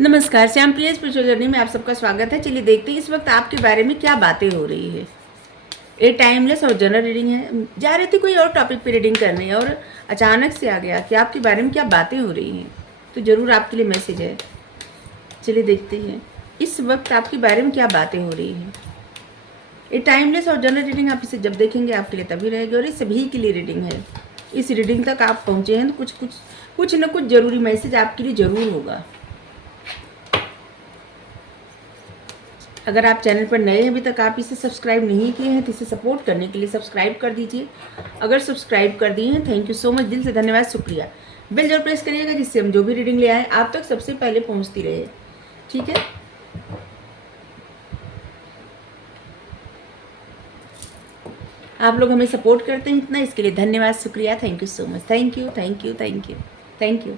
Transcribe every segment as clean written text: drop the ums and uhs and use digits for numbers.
नमस्कार, श्याम प्रिया spiritual journey में आप सबका स्वागत है। चलिए देखते हैं इस वक्त आपके बारे में क्या बातें हो रही है। ये टाइमलेस और जनरल रीडिंग है। जा रही थी कोई और टॉपिक पे रीडिंग करने और अचानक से आ गया कि आपके बारे में क्या बातें हो रही हैं, तो ज़रूर आपके लिए मैसेज है। चलिए देखते हैं इस वक्त आपके बारे में क्या बातें हो रही हैं। ये टाइमलेस और जनरल रीडिंग आप इसे जब देखेंगे आपके लिए तभी रहेगी, और ये सभी के लिए रीडिंग है। इस रीडिंग तक आप पहुँचे हैं तो कुछ न कुछ ज़रूरी मैसेज आपके लिए ज़रूर होगा। अगर आप चैनल पर नए हैं, अभी तक आप इसे सब्सक्राइब नहीं किए हैं तो इसे सपोर्ट करने के लिए सब्सक्राइब कर दीजिए। अगर सब्सक्राइब कर दिए हैं, थैंक यू सो मच, दिल से धन्यवाद, शुक्रिया। बेल जरूर प्रेस करिएगा जिससे हम जो भी रीडिंग ले आए आप तक सबसे पहले पहुंचती रहे। ठीक है, आप लोग हमें सपोर्ट करते हैं इतना, इसके लिए धन्यवाद, शुक्रिया, thank you so much, thank you thank you thank you thank you.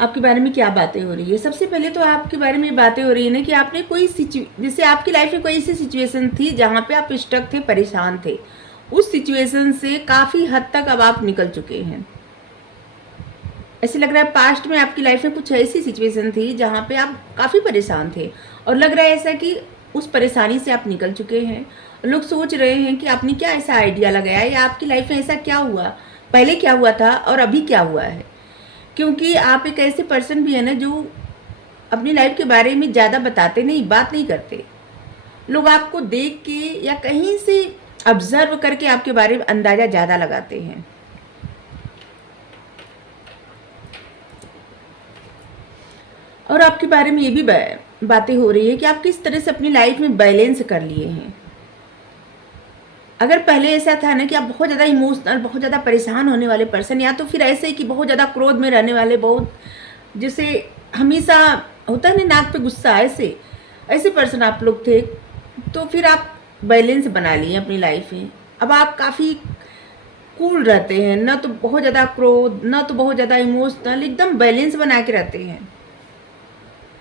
आपके बारे में क्या बातें हो रही है। सबसे पहले तो आपके बारे में बातें हो रही है ना कि आपने कोई जैसे आपकी लाइफ में कोई ऐसी सिचुएशन थी जहाँ पे आप स्टक थे, परेशान थे। उस सिचुएशन से काफ़ी हद तक अब आप निकल चुके हैं। ऐसे लग रहा है पास्ट में आपकी लाइफ में कुछ ऐसी सिचुएशन थी जहाँ पे आप काफ़ी परेशान थे, और लग रहा है ऐसा कि उस परेशानी से आप निकल चुके हैं। लोग सोच रहे हैं कि आपने क्या ऐसा आइडिया लगाया, या आपकी लाइफ में ऐसा क्या हुआ, पहले क्या हुआ था और अभी क्या हुआ है। क्योंकि आप एक ऐसे पर्सन भी है ना जो अपनी लाइफ के बारे में ज़्यादा बताते नहीं, बात नहीं करते। लोग आपको देख के या कहीं से ऑब्जर्व करके आपके बारे में अंदाज़ा ज़्यादा लगाते हैं। और आपके बारे में ये भी बातें हो रही है कि आप किस तरह से अपनी लाइफ में बैलेंस कर लिए हैं। अगर पहले ऐसा था ना कि आप बहुत ज़्यादा इमोशनल, बहुत ज़्यादा परेशान होने वाले पर्सन, या तो फिर ऐसे ही कि बहुत ज़्यादा क्रोध में रहने वाले, बहुत जैसे हमेशा होता है ना नाक पे गुस्सा, ऐसे ऐसे पर्सन आप लोग थे, तो फिर आप बैलेंस बना लिए अपनी लाइफ में। अब आप काफ़ी कूल रहते हैं, ना तो बहुत ज़्यादा क्रोध, ना तो बहुत ज़्यादा इमोशनल, एकदम बैलेंस बना के रहते हैं।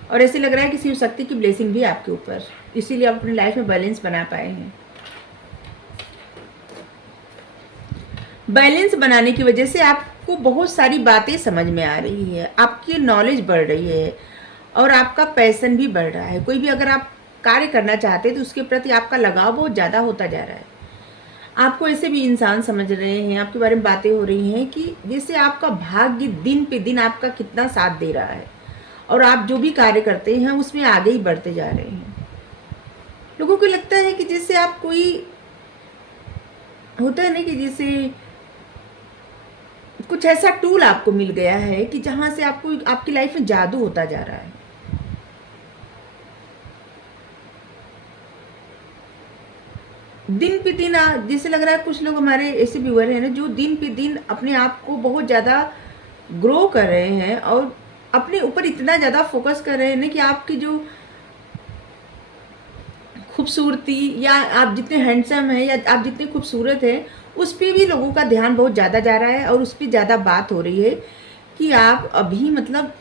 और ऐसे लग रहा है कि शिव शक्ति की ब्लेसिंग भी आपके ऊपर, इसीलिए आप अपनी लाइफ में बैलेंस बना पाए हैं। बैलेंस बनाने की वजह से आपको बहुत सारी बातें समझ में आ रही है, आपकी नॉलेज बढ़ रही है, और आपका पैशन भी बढ़ रहा है। कोई भी अगर आप कार्य करना चाहते हैं तो उसके प्रति आपका लगाव बहुत ज़्यादा होता जा रहा है। आपको ऐसे भी इंसान समझ रहे हैं, आपके बारे में बातें हो रही हैं कि जैसे आपका भाग्य दिन पे दिन आपका कितना साथ दे रहा है, और आप जो भी कार्य करते हैं उसमें आगे ही बढ़ते जा रहे हैं। लोगों को लगता है कि जैसे आप कोई होता है ना कि जैसे कुछ ऐसा टूल आपको मिल गया है कि जहाँ से आपको आपकी लाइफ में जादू होता जा रहा है। दिन पे दिन जैसे लग रहा है कुछ लोग हमारे ऐसे व्यूअर हैं ना जो दिन पे दिन अपने आप को बहुत ज़्यादा ग्रो कर रहे हैं, और अपने ऊपर इतना ज़्यादा फोकस कर रहे हैं ना कि आपकी जो खूबसूरती, या आप जितने हैंडसम हैं, या आप जितने खूबसूरत हैं, उस पर भी लोगों का ध्यान बहुत ज़्यादा जा रहा है, और उस पर ज़्यादा बात हो रही है कि आप अभी मतलब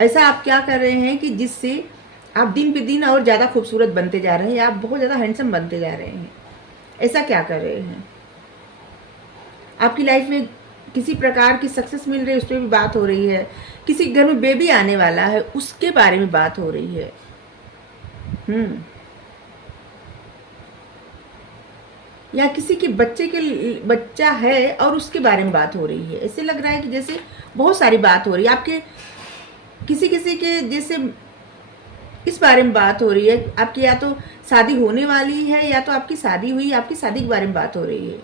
ऐसा आप क्या कर रहे हैं कि जिससे आप दिन पे दिन और ज़्यादा खूबसूरत बनते जा रहे हैं, या आप बहुत ज़्यादा हैंडसम बनते जा रहे हैं। ऐसा क्या कर रहे हैं। आपकी लाइफ में किसी प्रकार की सक्सेस मिल रही है, उस पर भी बात हो रही है। किसी घर में बेबी आने वाला है, उसके बारे में बात हो रही है। या किसी के बच्चा है और उसके बारे में बात हो रही है। ऐसे लग रहा है कि जैसे बहुत सारी बात हो रही है। आपके किसी के जैसे इस बारे में बात हो रही है, आपकी या तो शादी होने वाली है, या तो आपकी शादी हुई, आपकी शादी के बारे में बात हो रही है।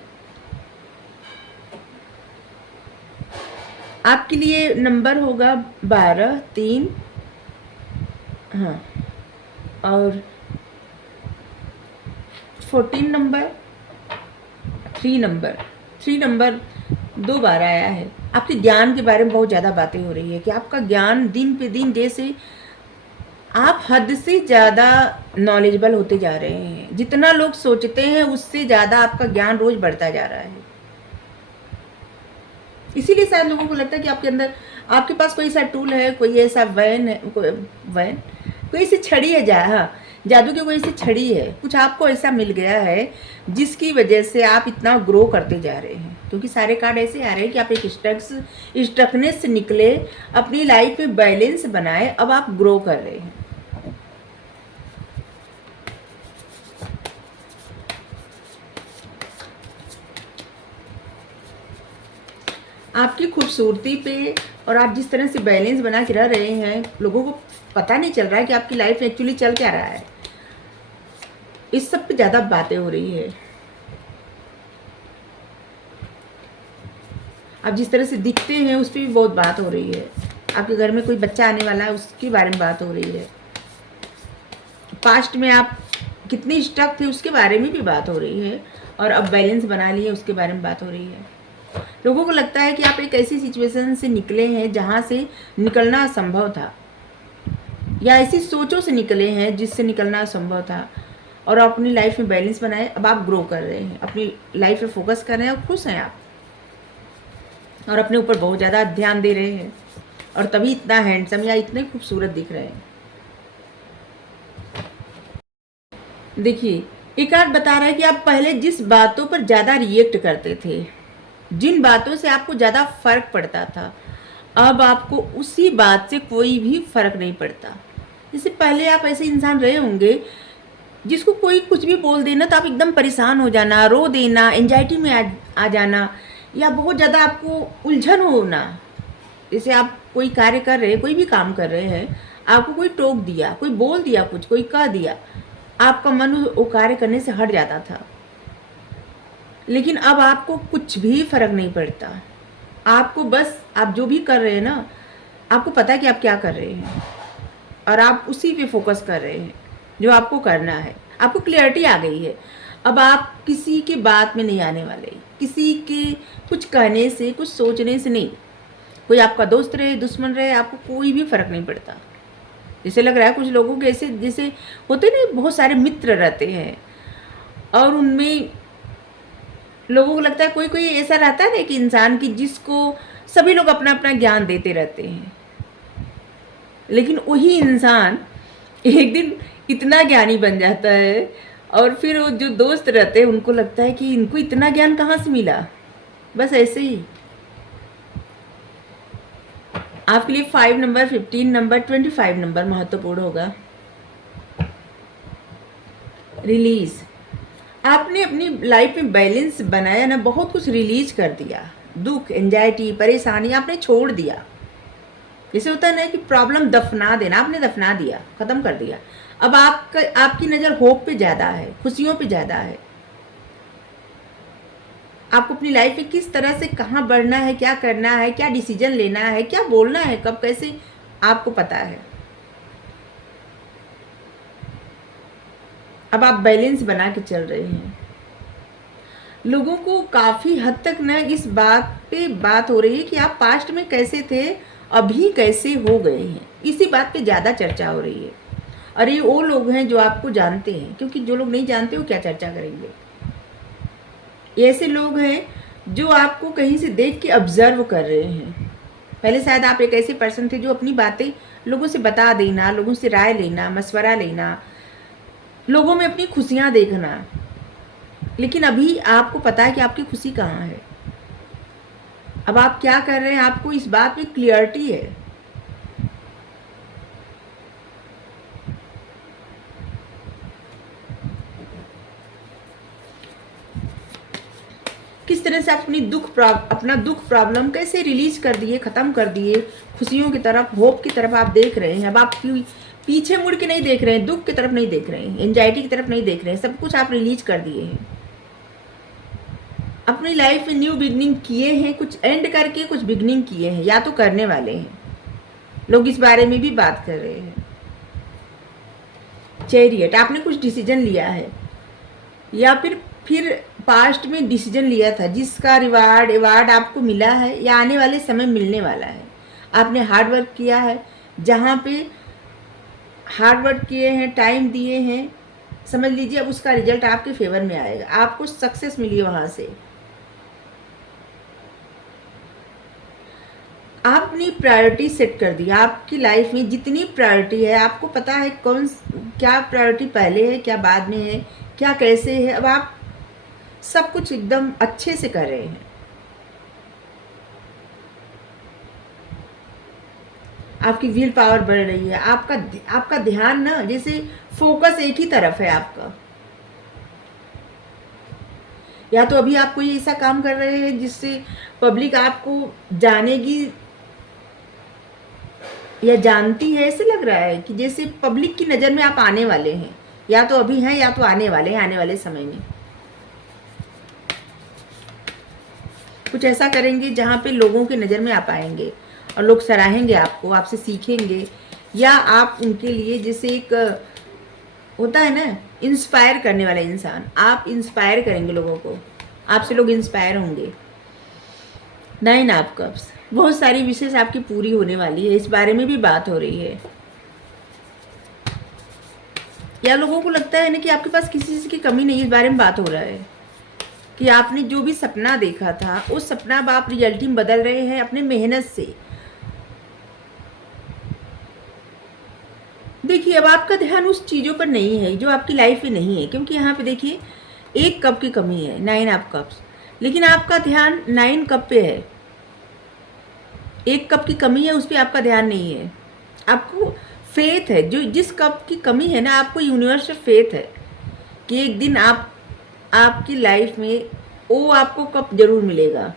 आपके लिए नंबर होगा 12, 3, हाँ, और 14 नंबर, 3 नंबर 2 बार आया है। आपके ज्ञान के बारे में बहुत ज़्यादा बातें हो रही है कि आपका ज्ञान दिन पे दिन जैसे आप हद से ज़्यादा नॉलेजेबल होते जा रहे हैं। जितना लोग सोचते हैं उससे ज़्यादा आपका ज्ञान रोज बढ़ता जा रहा है। इसीलिए शायद लोगों को लगता है कि आपके अंदर, आपके पास कोई ऐसा टूल है, कोई ऐसा वैन है, कोई ऐसी छड़ी है, हाँ, जादू की कोई ऐसी छड़ी है, कुछ आपको ऐसा मिल गया है जिसकी वजह से आप इतना ग्रो करते जा रहे हैं। क्योंकि सारे कार्ड ऐसे आ रहे हैं कि आप एक स्टकनेस से निकले, अपनी लाइफ में बैलेंस बनाए, अब आप ग्रो कर रहे हैं। आपकी खूबसूरती पे और आप जिस तरह से बैलेंस बना के रह रहे हैं, लोगों को पता नहीं चल रहा है कि आपकी लाइफ में एक्चुअली चल क्या रहा है। इस सब पे ज़्यादा बातें हो रही है। आप जिस तरह से दिखते हैं उस पर भी बहुत बात हो रही है। आपके घर में कोई बच्चा आने वाला है उसके बारे में बात हो रही है। पास्ट में आप कितने स्टक थे उसके बारे में भी बात हो रही है, और अब बैलेंस बना लिए उसके बारे में बात हो रही है। लोगों को लगता है कि आप एक ऐसी सिचुएशन से निकले हैं जहाँ से निकलना असंभव था, या ऐसी सोचों से निकले हैं जिससे निकलना असंभव था, और आप अपनी लाइफ में बैलेंस बनाए। अब आप ग्रो कर रहे हैं, अपनी लाइफ पे फोकस कर रहे हैं और खुश हैं आप, और अपने ऊपर बहुत ज़्यादा ध्यान दे रहे हैं, और तभी इतना हैंडसम या इतने खूबसूरत दिख रहे हैं। देखिए, एक कार्ड बता रहा है कि आप पहले जिस बातों पर ज़्यादा रिएक्ट करते थे, जिन बातों से आपको ज़्यादा फर्क पड़ता था, अब आपको उसी बात से कोई भी फर्क नहीं पड़ता। जैसे पहले आप ऐसे इंसान रहे होंगे जिसको कोई कुछ भी बोल देना तो आप एकदम परेशान हो जाना, रो देना, एंजाइटी में आ जाना, या बहुत ज़्यादा आपको उलझन होना। जैसे आप कोई कार्य कर रहे हैं, कोई भी काम कर रहे हैं, आपको कोई टोक दिया, कोई बोल दिया, कुछ कोई कह दिया, आपका मन वो कार्य करने से हट जाता था। लेकिन अब आपको कुछ भी फर्क नहीं पड़ता। आपको बस आप जो भी कर रहे हैं ना, आपको पता है कि आप क्या कर रहे हैं, और आप उसी पे फोकस कर रहे हैं जो आपको करना है। आपको क्लियरिटी आ गई है। अब आप किसी की बात में नहीं आने वाले, किसी के कुछ कहने से, कुछ सोचने से नहीं। कोई आपका दोस्त रहे, दुश्मन रहे, आपको कोई भी फर्क नहीं पड़ता। जैसे लग रहा है कुछ लोगों के ऐसे जैसे होते नहीं, बहुत सारे मित्र रहते हैं, और उनमें लोगों को लगता है कोई कोई ऐसा रहता है ना कि इंसान की जिसको सभी लोग अपना अपना ज्ञान देते रहते हैं, लेकिन वही इंसान एक दिन इतना ज्ञानी बन जाता है, और फिर वो जो दोस्त रहते हैं उनको लगता है कि इनको इतना ज्ञान कहाँ से मिला। बस ऐसे ही आपके लिए 5 नंबर, 15 नंबर, 25 नंबर महत्वपूर्ण होगा। रिलीज। आपने अपनी लाइफ में बैलेंस बनाया ना, बहुत कुछ रिलीज कर दिया। दुख, एंजाइटी, परेशानी आपने छोड़ दिया। जैसे होता है ना कि प्रॉब्लम दफना देना, आपने दफना दिया, ख़त्म कर दिया। अब आपकी नज़र होप पे ज़्यादा है, खुशियों पे ज़्यादा है। आपको अपनी लाइफ में किस तरह से कहाँ बढ़ना है, क्या करना है, क्या डिसीजन लेना है, क्या बोलना है, कब कैसे, आपको पता है। अब आप बैलेंस बना के चल रहे हैं। लोगों को काफ़ी हद तक ना इस बात पे बात हो रही है कि आप पास्ट में कैसे थे, अभी कैसे हो गए हैं। इसी बात पे ज़्यादा चर्चा हो रही है। और ये वो लोग हैं जो आपको जानते हैं, क्योंकि जो लोग नहीं जानते वो क्या चर्चा करेंगे। ऐसे लोग हैं जो आपको कहीं से देख के ऑब्जर्व कर रहे हैं। पहले शायद आप एक ऐसे पर्सन थे जो अपनी बातें लोगों से बता देना, लोगों से राय लेना, मशवरा लेना, लोगों में अपनी खुशियाँ देखना, लेकिन अभी आपको पता है कि आपकी खुशी कहाँ है। अब आप क्या कर रहे हैं, आपको इस बात में क्लियरिटी है। किस तरह से आप अपना दुख प्रॉब्लम कैसे रिलीज कर दिए, ख़त्म कर दिए, खुशियों की तरफ, होप की तरफ आप देख रहे हैं। अब आप पीछे मुड़ के नहीं देख रहे हैं, दुख की तरफ नहीं देख रहे हैं, एंजाइटी की तरफ नहीं देख रहे हैं, सब कुछ आप रिलीज कर दिए हैं। अपनी लाइफ में न्यू बिगनिंग किए हैं, कुछ एंड करके कुछ बिगनिंग किए हैं, या तो करने वाले हैं। लोग इस बारे में भी बात कर रहे हैं। चैरियट, आपने कुछ डिसीजन लिया है, या फिर पास्ट में डिसीजन लिया था जिसका रिवार्ड आपको मिला है, या आने वाले समय मिलने वाला है। आपने हार्ड वर्क किया है, जहाँ पे हार्ड वर्क किए हैं, टाइम दिए हैं, समझ लीजिए अब उसका रिजल्ट आपके फेवर में आएगा, आपको सक्सेस मिली है वहाँ से। आपने प्रायोरिटी सेट कर दी। आपकी लाइफ में जितनी प्रायोरिटी है, आपको पता है क्या प्रायोरिटी पहले है, क्या बाद में है, क्या कैसे है। अब आप सब कुछ एकदम अच्छे से कर रहे हैं। आपकी विल पावर बढ़ रही है, आपका ध्यान ना जैसे फोकस एक ही तरफ है आपका। या तो अभी आप कोई ऐसा काम कर रहे हैं जिससे पब्लिक आपको जानेगी या जानती है, ऐसे लग रहा है कि जैसे पब्लिक की नज़र में आप आने वाले हैं, या तो अभी हैं या तो आने वाले हैं, आने वाले समय में कुछ ऐसा करेंगे जहाँ पे लोगों की नज़र में आप आएंगे और लोग सराहेंगे आपको, आपसे सीखेंगे, या आप उनके लिए जैसे एक होता है ना इंस्पायर करने वाला इंसान, आप इंस्पायर करेंगे लोगों को, आपसे लोग इंस्पायर होंगे। 9 ऑफ कप्स, बहुत सारी विशेष आपकी पूरी होने वाली है, इस बारे में भी बात हो रही है। या लोगों को लगता है ना कि आपके पास किसी चीज़ की कमी नहीं, इस बारे में बात हो रहा है कि आपने जो भी सपना देखा था उस सपना अब आप रियलिटी में बदल रहे हैं अपने मेहनत से। देखिए अब आपका ध्यान उस चीज़ों पर नहीं है जो आपकी लाइफ में नहीं है, क्योंकि यहाँ पे देखिए 1 कप की कमी है, 9 ऑफ कप्स, लेकिन आपका ध्यान 9 कप पे है। 1 कप की कमी है, उस पर आपका ध्यान नहीं है। आपको फेथ है, जो जिस कप की कमी है ना, आपको यूनिवर्स से फेथ है कि एक दिन आपकी लाइफ में वो आपको कप जरूर मिलेगा,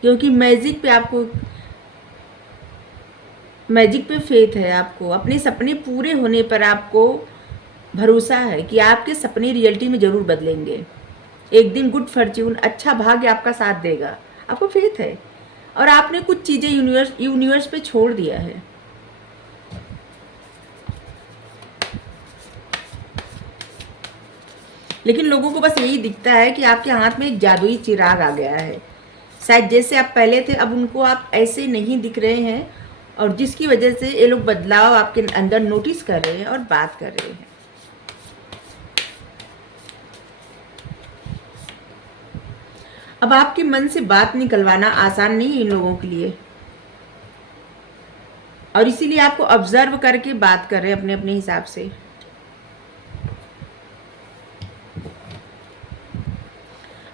क्योंकि मैजिक पे फेथ है आपको। अपने सपने पूरे होने पर आपको भरोसा है कि आपके सपने रियलिटी में ज़रूर बदलेंगे। एक दिन गुड फॉर्च्यून, अच्छा भाग्य आपका साथ देगा, आपको फेथ है। और आपने कुछ चीज़ें यूनिवर्स पे छोड़ दिया है। लेकिन लोगों को बस यही दिखता है कि आपके हाथ में एक जादुई चिराग आ गया है, शायद जैसे आप पहले थे अब उनको आप ऐसे नहीं दिख रहे हैं, और जिसकी वजह से ये लोग बदलाव आपके अंदर नोटिस कर रहे हैं और बात कर रहे हैं। अब आपके मन से बात निकलवाना आसान नहीं है इन लोगों के लिए, और इसीलिए आपको ऑब्जर्व करके बात कर रहे हैं अपने अपने हिसाब से।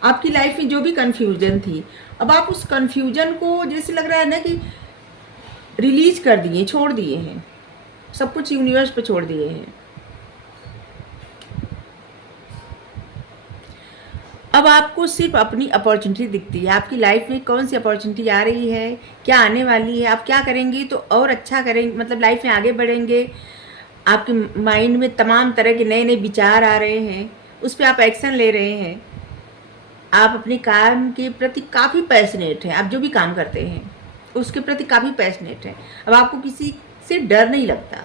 आपकी लाइफ में जो भी कंफ्यूजन थी, अब आप उस कंफ्यूजन को जैसे लग रहा है ना कि रिलीज कर दिए, छोड़ दिए हैं, सब कुछ यूनिवर्स पे छोड़ दिए हैं। अब आपको सिर्फ अपनी अपॉर्चुनिटी दिखती है, आपकी लाइफ में कौन सी अपॉर्चुनिटी आ रही है, क्या आने वाली है, आप क्या करेंगे तो और अच्छा करेंगे, मतलब लाइफ में आगे बढ़ेंगे। आपके माइंड में तमाम तरह के नए नए विचार आ रहे हैं, उस पर आप एक्शन ले रहे हैं। आप अपने काम के प्रति काफ़ी पैशनेट हैं, आप जो भी काम करते हैं उसके प्रति काफ़ी पैशनेट हैं। अब आपको किसी से डर नहीं लगता।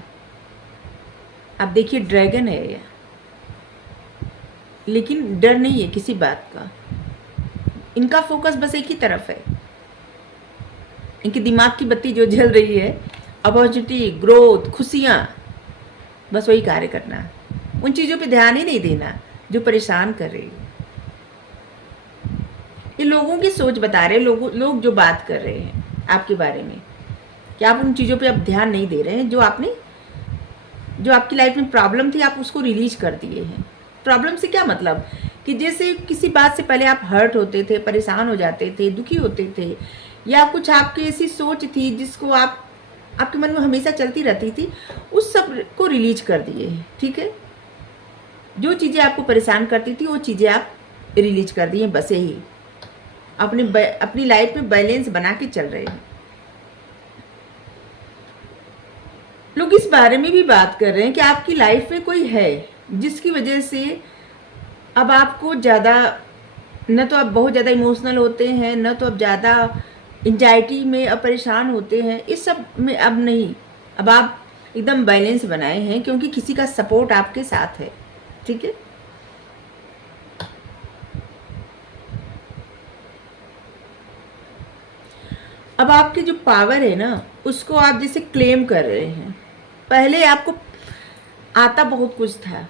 अब देखिए ड्रैगन है ये, लेकिन डर नहीं है किसी बात का। इनका फोकस बस एक ही तरफ है, इनकी दिमाग की बत्ती जो जल रही है, अपॉर्चुनिटी, ग्रोथ, खुशियाँ, बस वही कार्य करना, उन चीज़ों पे ध्यान ही नहीं देना जो परेशान कर रही है। ये लोगों की सोच बता रहे हैं, लोग जो बात कर रहे हैं आपके बारे में, कि आप उन चीज़ों पे अब ध्यान नहीं दे रहे हैं जो आपकी लाइफ में प्रॉब्लम थी, आप उसको रिलीज कर दिए हैं। प्रॉब्लम से क्या मतलब कि जैसे किसी बात से पहले आप हर्ट होते थे, परेशान हो जाते थे, दुखी होते थे, या कुछ आपकी ऐसी सोच थी जिसको आपके मन में हमेशा चलती रहती थी, उस सब को रिलीज कर दिए हैं। ठीक है, जो चीज़ें आपको परेशान करती थी वो चीज़ें आप रिलीज कर दिए, बस यही। अपनी लाइफ में बैलेंस बना के चल रहे हैं। लोग इस बारे में भी बात कर रहे हैं कि आपकी लाइफ में कोई है जिसकी वजह से अब आपको ज़्यादा, न तो आप बहुत ज़्यादा इमोशनल होते हैं, न तो आप ज़्यादा एंजाइटी में अब परेशान होते हैं, इस सब में अब नहीं। अब आप एकदम बैलेंस बनाए हैं क्योंकि किसी का सपोर्ट आपके साथ है। ठीक है, अब आपकी जो पावर है ना उसको आप जैसे क्लेम कर रहे हैं। पहले आपको आता बहुत कुछ था,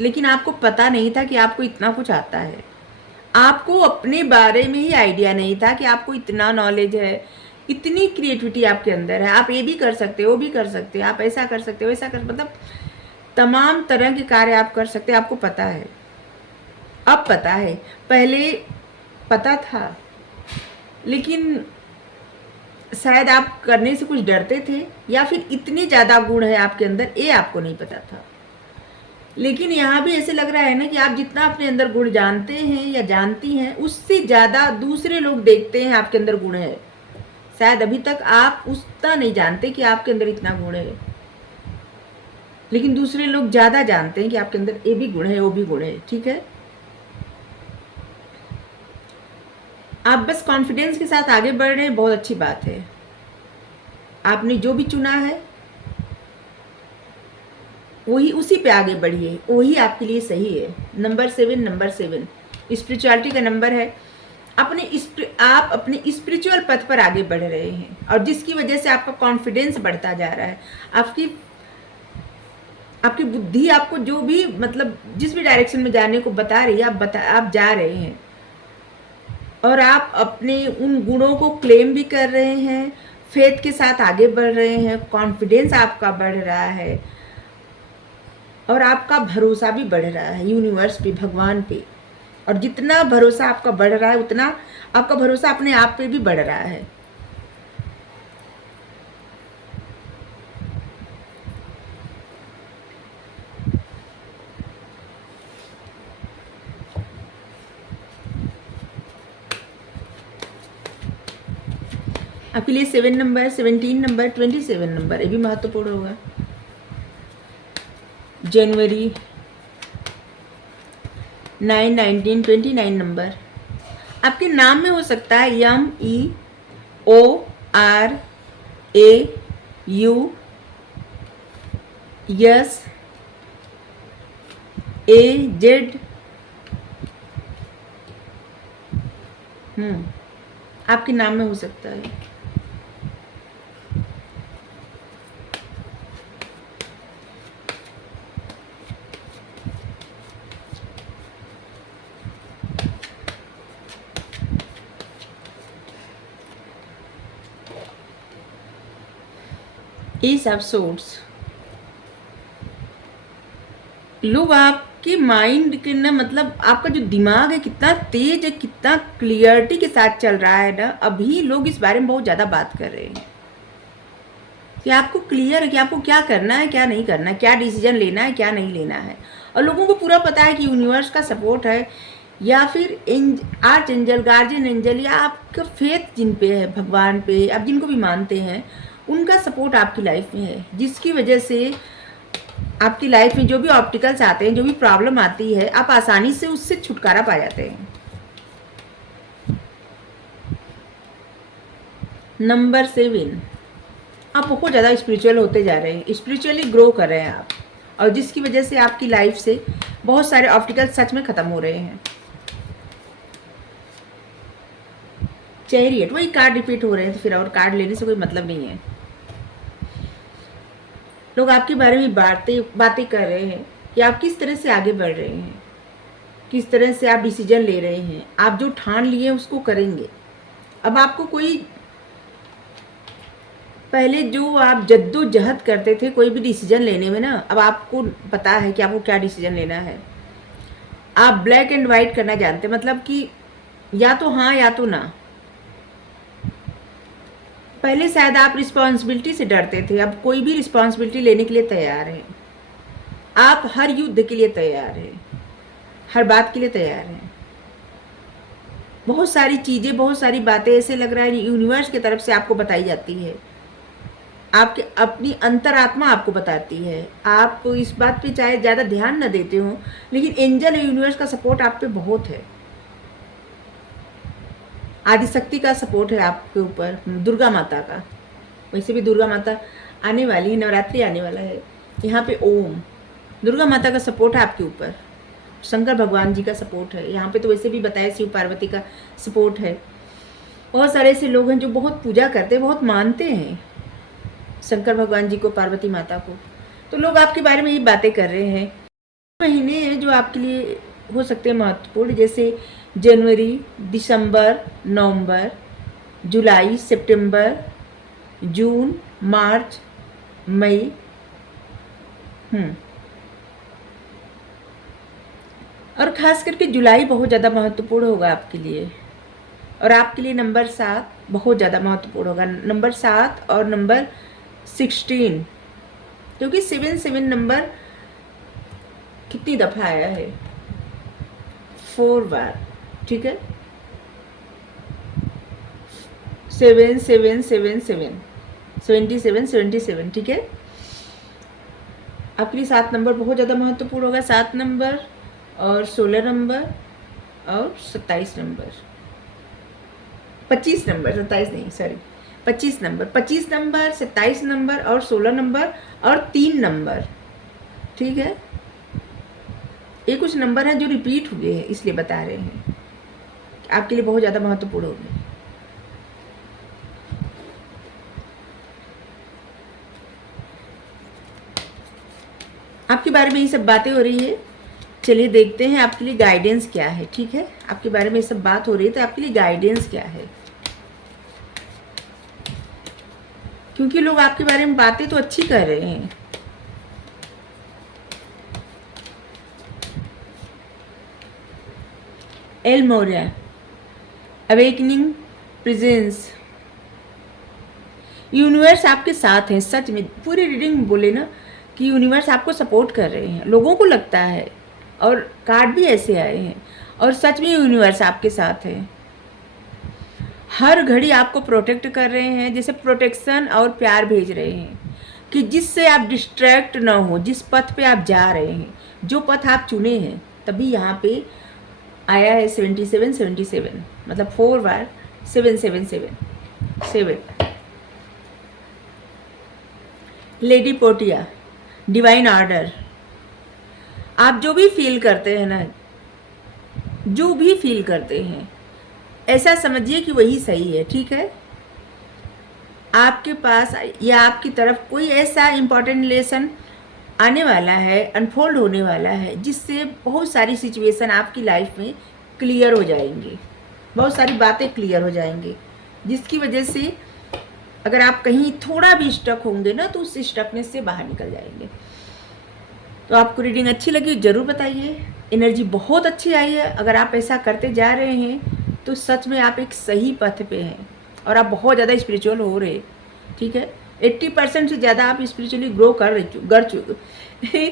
लेकिन आपको पता नहीं था कि आपको इतना कुछ आता है। आपको अपने बारे में ही आइडिया नहीं था कि आपको इतना नॉलेज है, इतनी क्रिएटिविटी आपके अंदर है। आप ये भी कर सकते हो, वो भी कर सकते हो, आप ऐसा कर सकते हो, वैसा कर, मतलब तमाम तरह के कार्य आप कर सकते हैं, आपको पता है। अब पता है, पहले पता था लेकिन शायद आप करने से कुछ डरते थे, या फिर इतनी ज़्यादा गुण है आपके अंदर, ये आपको नहीं पता था। लेकिन यहाँ भी ऐसे लग रहा है ना कि आप जितना अपने अंदर गुण जानते हैं या जानती हैं, उससे ज़्यादा दूसरे लोग देखते हैं आपके अंदर गुण है। शायद अभी तक आप उतना नहीं जानते कि आपके अंदर इतना गुण है, लेकिन दूसरे लोग ज़्यादा जानते हैं कि आपके अंदर ये भी गुण है, वो भी गुण है। ठीक है, आप बस कॉन्फिडेंस के साथ आगे बढ़ रहे हैं, बहुत अच्छी बात है। आपने जो भी चुना है वही, उसी पे आगे बढ़िए, वही आपके लिए सही है। नंबर 7 स्पिरिचुअलिटी का नंबर है। आप अपने स्पिरिचुअल पथ पर आगे बढ़ रहे हैं, और जिसकी वजह से आपका कॉन्फिडेंस बढ़ता जा रहा है। आपकी बुद्धि आपको जो भी, मतलब जिस भी डायरेक्शन में जाने को बता रही है, आप जा रहे हैं, और आप अपने उन गुणों को क्लेम भी कर रहे हैं, फेथ के साथ आगे बढ़ रहे हैं, कॉन्फिडेंस आपका बढ़ रहा है, और आपका भरोसा भी बढ़ रहा है यूनिवर्स पे, भगवान पे। और जितना भरोसा आपका बढ़ रहा है, उतना आपका भरोसा अपने आप पे भी बढ़ रहा है। आपके लिए 7 नंबर, 17 नंबर, 27 नंबर, ये भी महत्वपूर्ण होगा। जनवरी 9, 19, 29 नंबर आपके नाम में हो सकता है MEORAUSAZ। आपके नाम में हो सकता है। एस ऑफ सोर्ड्स, लोग आपके माइंड के ना, मतलब आपका जो दिमाग है कितना तेज है, कितना क्लियरिटी के साथ चल रहा है ना। अभी लोग इस बारे में बहुत ज़्यादा बात कर रहे हैं कि आपको क्लियर है कि आपको क्या करना है, क्या नहीं करना है, क्या डिसीजन लेना है, क्या नहीं लेना है। और लोगों को पूरा पता है कि यूनिवर्स का सपोर्ट है, या फिर आर्च एंजल, गार्जियन एंजल, या आपका फेथ जिन पे है, भगवान पे, आप जिनको भी मानते हैं, उनका सपोर्ट आपकी लाइफ में है, जिसकी वजह से आपकी लाइफ में जो भी ऑब्स्टिकल्स आते हैं, जो भी प्रॉब्लम आती है, आप आसानी से उससे छुटकारा पा जाते हैं। नंबर 7, आप बहुत ज़्यादा स्पिरिचुअल होते जा रहे हैं, स्पिरिचुअली ग्रो कर रहे हैं आप, और जिसकी वजह से आपकी लाइफ से बहुत सारे ऑब्स्टिकल्स सच में ख़त्म हो रहे हैं। चैरियट, वही कार्ड रिपीट हो रहे हैं, तो फिर और कार्ड लेने से कोई मतलब नहीं है। लोग आपके बारे में बातें कर रहे हैं कि आप किस तरह से आगे बढ़ रहे हैं, किस तरह से आप डिसीजन ले रहे हैं, आप जो ठान लिए उसको करेंगे। अब आपको कोई, पहले जो आप जद्दोजहद करते थे कोई भी डिसीजन लेने में ना, अब आपको पता है कि आपको क्या डिसीजन लेना है। आप ब्लैक एंड वाइट करना जानते हैं, मतलब कि या तो हाँ या तो ना। पहले शायद आप रिस्पॉन्सिबिलिटी से डरते थे, अब कोई भी रिस्पॉन्सिबिलिटी लेने के लिए तैयार है। आप हर युद्ध के लिए तैयार हैं, हर बात के लिए तैयार हैं। बहुत सारी चीज़ें, बहुत सारी बातें ऐसे लग रहा है यूनिवर्स की तरफ से आपको बताई जाती है, आपके अपनी अंतरात्मा आपको बताती है। आप इस बात पे चाहे ज़्यादा ध्यान न देते हो, लेकिन एंजल यूनिवर्स का सपोर्ट आप पे बहुत है। आदिशक्ति का सपोर्ट है आपके ऊपर, दुर्गा माता का। वैसे भी दुर्गा माता आने वाली है, नवरात्रि आने वाला है, यहाँ पे ओम दुर्गा माता का सपोर्ट है आपके ऊपर, शंकर भगवान जी का सपोर्ट है यहाँ पे। तो वैसे भी बताया शिव पार्वती का सपोर्ट है। बहुत सारे ऐसे लोग हैं जो बहुत पूजा करते हैं, बहुत मानते हैं शंकर भगवान जी को, पार्वती माता को। तो लोग आपके बारे में ये बातें कर रहे हैं। महीने हैं जो आपके लिए हो सकते हैं महत्वपूर्ण, जैसे जनवरी, दिसंबर, नवंबर, जुलाई, सितंबर, जून, मार्च, मई। और ख़ास करके जुलाई बहुत ज़्यादा महत्वपूर्ण होगा आपके लिए। और आपके लिए नंबर 7 बहुत ज़्यादा महत्वपूर्ण होगा। नंबर 7 और नंबर 16, क्योंकि 7 नंबर कितनी दफ़ा आया है? 4 बार, ठीक है। 7 7 7 7 77 77, ठीक है। आपके लिए 7 नंबर बहुत ज़्यादा महत्वपूर्ण होगा। 7 नंबर और 16 नंबर और 27 नंबर, 25 नंबर, 27 नहीं, सॉरी, 25 नंबर, 25 नंबर, 27 नंबर और 16 नंबर और 3 नंबर, ठीक है। ये कुछ नंबर हैं जो रिपीट हुए हैं, इसलिए बता रहे हैं, आपके लिए बहुत ज़्यादा महत्वपूर्ण होंगे। आपके बारे में ये सब बातें हो रही है। चलिए देखते हैं आपके लिए गाइडेंस क्या है, ठीक है। आपके बारे में ये सब बात हो रही है तो आपके लिए गाइडेंस क्या है, क्योंकि लोग आपके बारे में बातें तो अच्छी कर रहे हैं। El Morya, awakening presence, universe आपके साथ है। सच में पूरी रीडिंग में बोले ना कि यूनिवर्स आपको सपोर्ट कर रहे हैं, लोगों को लगता है, और कार्ड भी ऐसे आए हैं, और सच में यूनिवर्स आपके साथ है। हर घड़ी आपको प्रोटेक्ट कर रहे हैं, जैसे प्रोटेक्शन और प्यार भेज रहे हैं कि जिससे आप डिस्ट्रैक्ट ना हो, जिस पथ पे आप जा रहे हैं, जो पथ आप चुने हैं। तभी यहाँ पे आया है 77 77, मतलब 4 बार 7 7 7 7। लेडी पोटिया, डिवाइन ऑर्डर, आप जो भी फील करते हैं ना, जो भी फील करते हैं, ऐसा समझिए कि वही सही है, ठीक है। आपके पास या आपकी तरफ कोई ऐसा इम्पोर्टेंट लेसन आने वाला है, अनफोल्ड होने वाला है, जिससे बहुत सारी सिचुएशन आपकी लाइफ में क्लियर हो जाएंगी, बहुत सारी बातें क्लियर हो जाएंगी, जिसकी वजह से अगर आप कहीं थोड़ा भी स्टक होंगे ना, तो उस स्टकनेस से बाहर निकल जाएंगे। तो आपको रीडिंग अच्छी लगी ज़रूर बताइए। एनर्जी बहुत अच्छी आई है। अगर आप ऐसा करते जा रहे हैं तो सच में आप एक सही पथ पे हैं और आप बहुत ज़्यादा स्पिरिचुअल हो रहे, ठीक है। 80% से ज़्यादा आप स्पिरिचुअली ग्रो कर चुके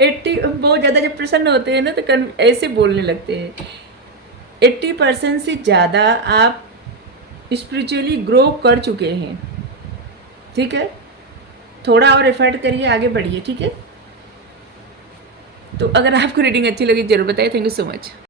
80 बहुत ज़्यादा जब प्रसन्न होते हैं ना तो ऐसे बोलने लगते हैं। 80% से ज़्यादा आप स्पिरिचुअली ग्रो कर चुके हैं, ठीक है। थोड़ा और एफर्ट करिए, आगे बढ़िए, ठीक है। तो अगर आपको रीडिंग अच्छी लगी ज़रूर बताइए। Thank you so much.